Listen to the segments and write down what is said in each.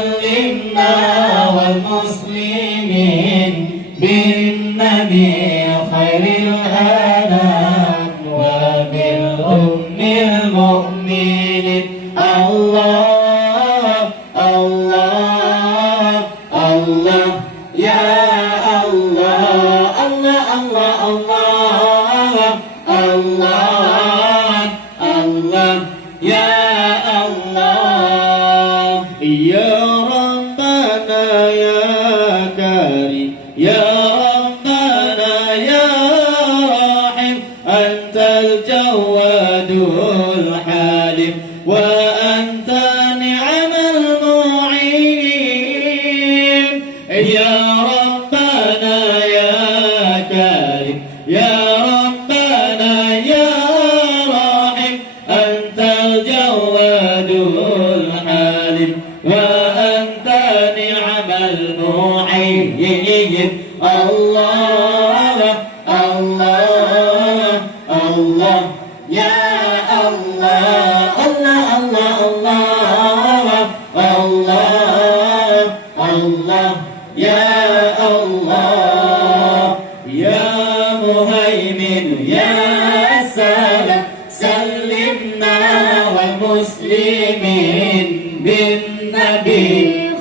مسلمنا والمسلمين بالنبي خير الأنام وبالأم المؤمنين. الله الله الله يا الله الله الله الله الله يا الله. يا ربنا يا كريم يا ربنا يا رحيم أنت الجواد الحليم وأنت نعم المعين. يا ربنا يا كريم يا ربنا يا رحيم أنت الجواد الحليم وأنت نعم المعين. الله الله الله يا الله الله الله الله الله يا الله. يا مهيمن يا سلام سلمنا والمسلمين بالنبي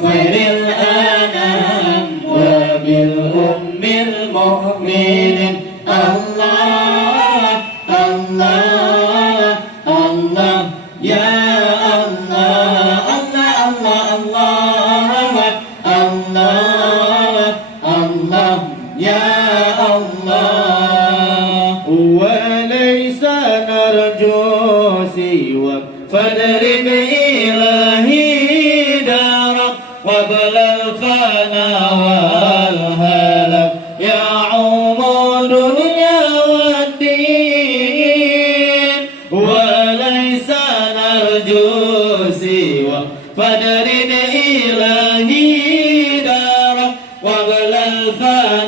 خير الأنام وبالأم المؤمنين. الله الله الله يا الله الله الله الله الله يا الله. وليس نرجو سواك فادرب إلهي دارا قبل الفناء والهلاك يعوم الدنيا والدين. وليس نرجو سواك فادرب إلهي دارا قبل الفناء